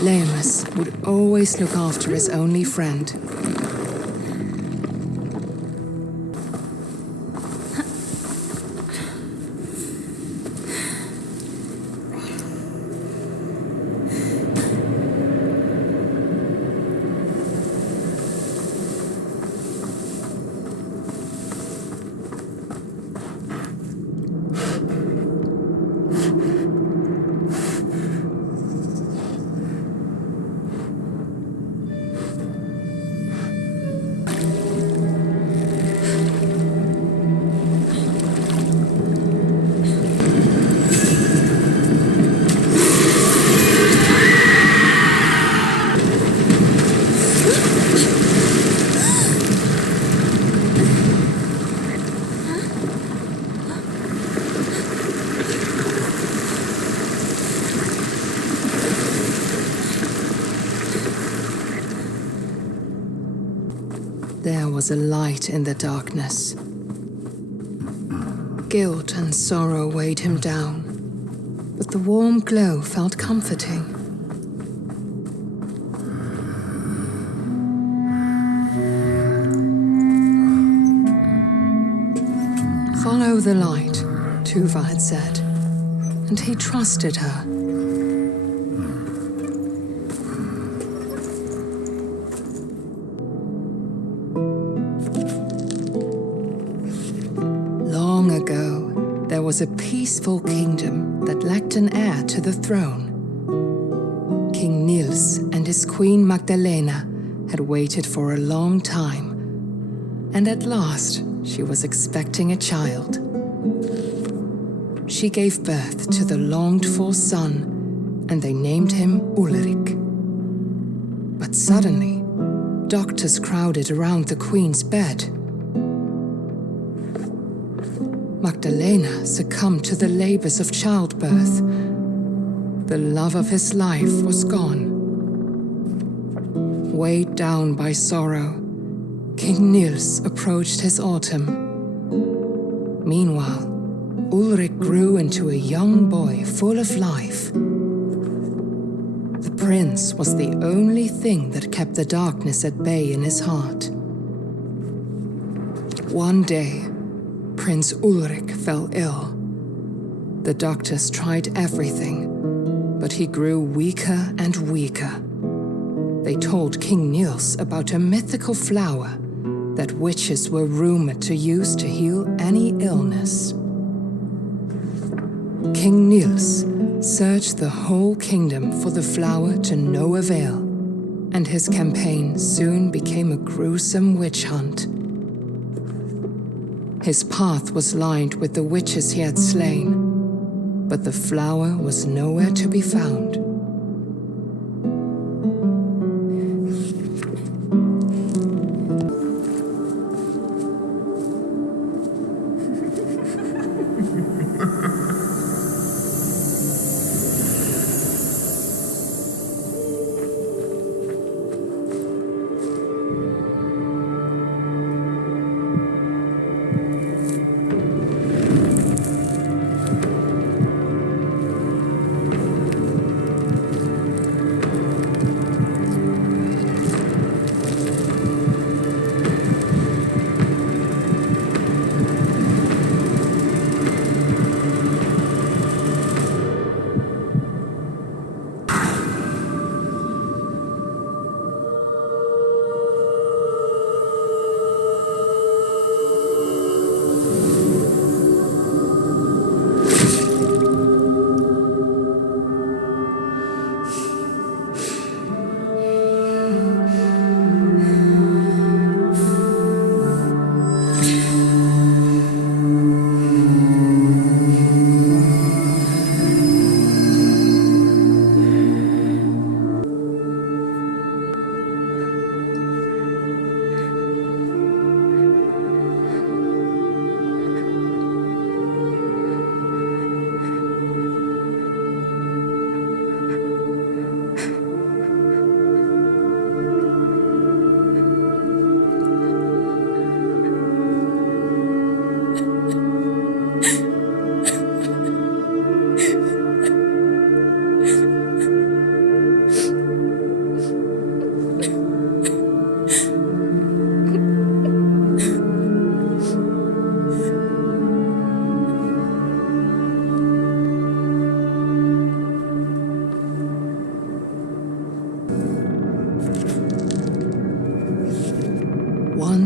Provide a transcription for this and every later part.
Lemus would always look after his only friend. There was a light in the darkness. Guilt and sorrow weighed him down, but the warm glow felt comforting. Follow the light, Tuva had said, and he trusted her. Long ago, there was a peaceful kingdom that lacked an heir to the throne. King Niels and his queen Magdalena had waited for a long time, and at last she was expecting a child. She gave birth to the longed-for son, and they named him Ulrich. But suddenly, doctors crowded around the queen's bed. Magdalena succumbed to the labors of childbirth. The love of his life was gone. Weighed down by sorrow, King Niels approached his autumn. Meanwhile, Ulrich grew into a young boy full of life. The prince was the only thing that kept the darkness at bay in his heart. One day, Prince Ulrich fell ill. The doctors tried everything, but he grew weaker and weaker. They told King Niels about a mythical flower that witches were rumored to use to heal any illness. King Niels searched the whole kingdom for the flower to no avail, and his campaign soon became a gruesome witch hunt. His path was lined with the witches he had slain, but the flower was nowhere to be found.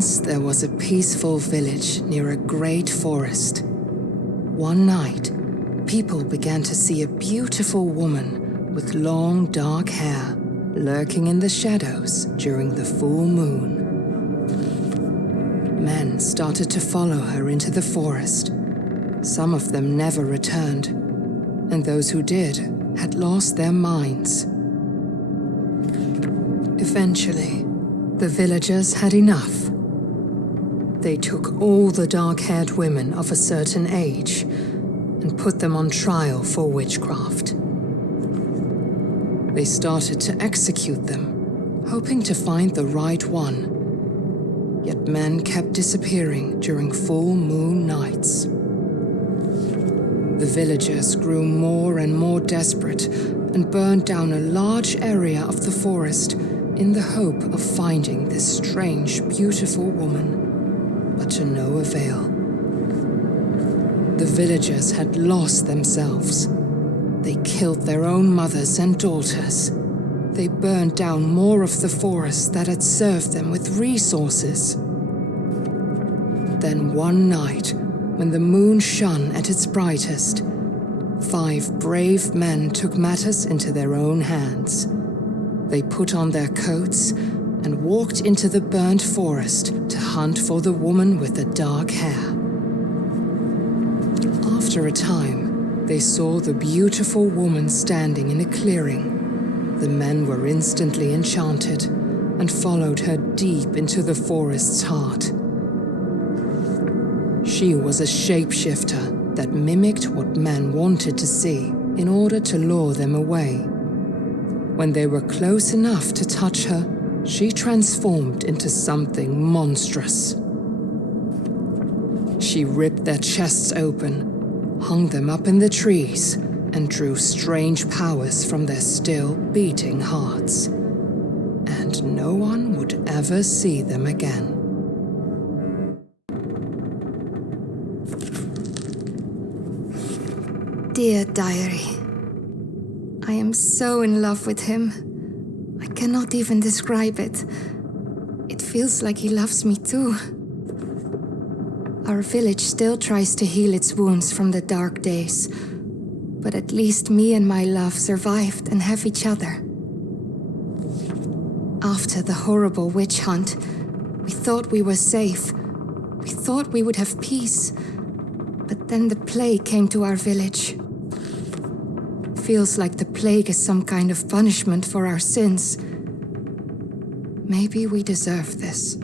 Once there was a peaceful village near a great forest. One night, people began to see a beautiful woman with long, dark hair lurking in the shadows during the full moon. Men started to follow her into the forest. Some of them never returned, and those who did had lost their minds. Eventually, the villagers had enough. They took all the dark-haired women of a certain age and put them on trial for witchcraft. They started to execute them, hoping to find the right one. Yet men kept disappearing during full moon nights. The villagers grew more and more desperate and burned down a large area of the forest in the hope of finding this strange, beautiful woman, but to no avail. The villagers had lost themselves. They killed their own mothers and daughters. They burned down more of the forest that had served them with resources. Then one night, when the moon shone at its brightest, 5 brave men took matters into their own hands. They put on their coats and walked into the burned forest to hunt for the woman with the dark hair. After a time, they saw the beautiful woman standing in a clearing. The men were instantly enchanted and followed her deep into the forest's heart. She was a shapeshifter that mimicked what men wanted to see in order to lure them away. When they were close enough to touch her, she transformed into something monstrous. She ripped their chests open, hung them up in the trees, and drew strange powers from their still beating hearts. And no one would ever see them again. Dear Diary, I am so in love with him. I cannot even describe it. It feels like he loves me too. Our village still tries to heal its wounds from the dark days, but at least me and my love survived and have each other. After the horrible witch hunt, we thought we were safe. We thought we would have peace. But then the plague came to our village. Feels like the plague is some kind of punishment for our sins. Maybe we deserve this.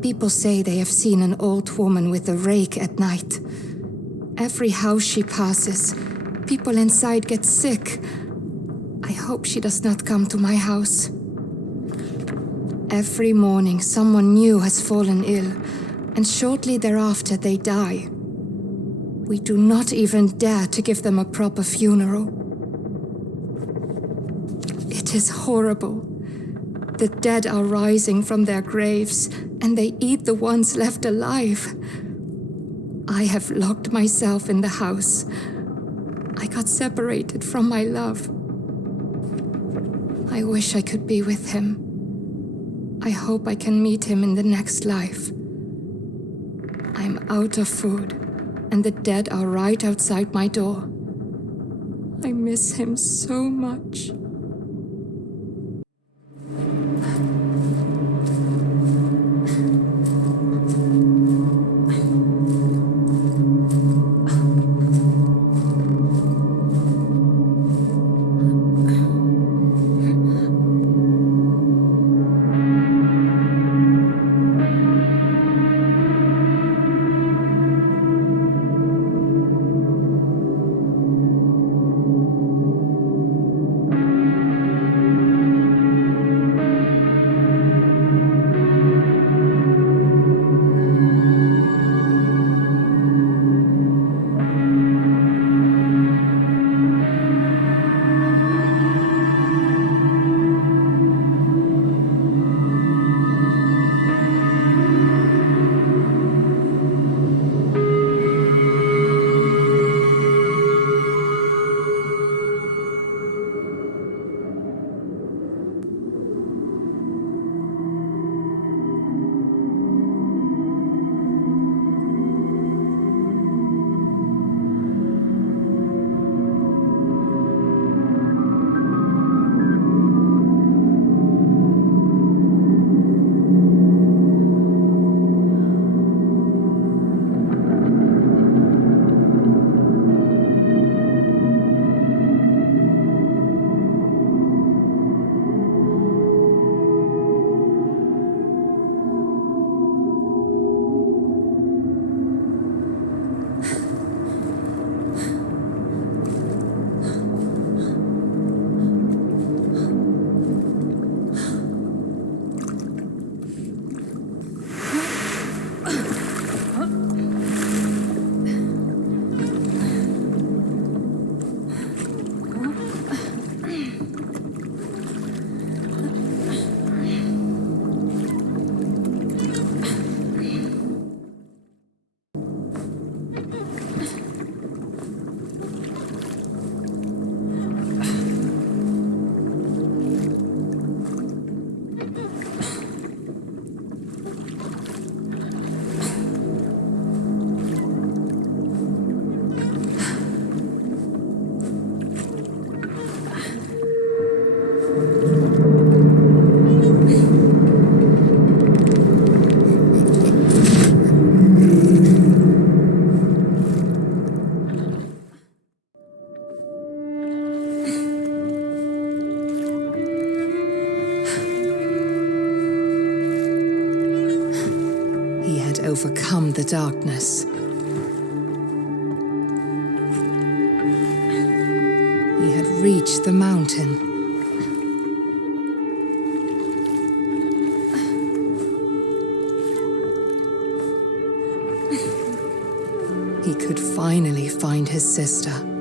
People say they have seen an old woman with a rake at night. Every house she passes, people inside get sick. I hope she does not come to my house. Every morning, someone new has fallen ill, and shortly thereafter they die. We do not even dare to give them a proper funeral. It is horrible. The dead are rising from their graves, and they eat the ones left alive. I have locked myself in the house. I got separated from my love. I wish I could be with him. I hope I can meet him in the next life. I'm out of food, and the dead are right outside my door. I miss him so much. overcome the darkness. He had reached the mountain. He could finally find his sister.